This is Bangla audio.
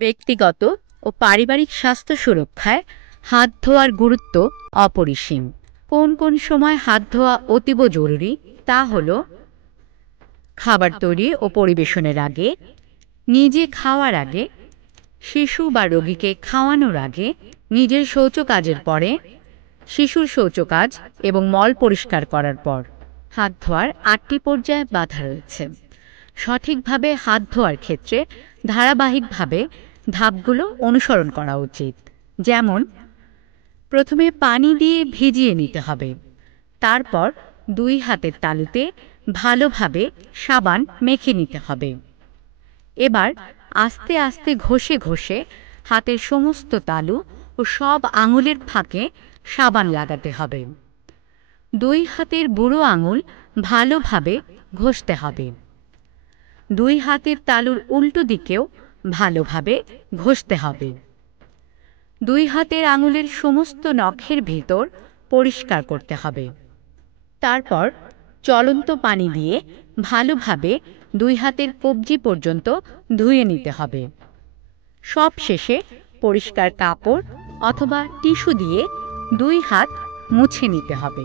ব্যক্তিগত ও পারিবারিক স্বাস্থ্য সুরক্ষায় হাত ধোয়ার গুরুত্ব অপরিসীম। কোন কোন সময় হাত ধোয়া অতীব জরুরি তা হলো খাবার তৈরি ও পরিবেশনের আগে, নিজে খাওয়ার আগে, শিশু বা রোগীকে খাওয়ানোর আগে, নিজের শৌচকাজের পরে, শিশুর শৌচকাজ এবং মল পরিষ্কার করার পর। হাত ধোয়ার ৮টি পর্যায়ে বাধা রয়েছে। সঠিকভাবে হাত ধোয়ার ক্ষেত্রে ধারাবাহিকভাবে ধাপগুলো অনুসরণ করা উচিত। যেমন, প্রথমে পানি দিয়ে ভিজিয়ে নিতে হবে, তারপর ২ হাতের তালুতে ভালোভাবে সাবান মেখে নিতে হবে। এবার আস্তে আস্তে ঘষে ঘষে হাতের সমস্ত তালু ও সব আঙুলের ফাঁকে সাবান লাগাতে হবে। ২ হাতের বুড়ো আঙুল ভালোভাবে ঘষতে হবে। ২ হাতের তালুর উল্টো দিকেও ভালোভাবে ঘষতে হবে। ২ হাতের আঙুলের সমস্ত নখের ভেতর পরিষ্কার করতে হবে। তারপর চলন্ত পানি দিয়ে ভালোভাবে ২ হাতের কবজি পর্যন্ত ধুয়ে নিতে হবে। সবশেষে পরিষ্কার কাপড় অথবা টিস্যু দিয়ে ২ হাত মুছে নিতে হবে।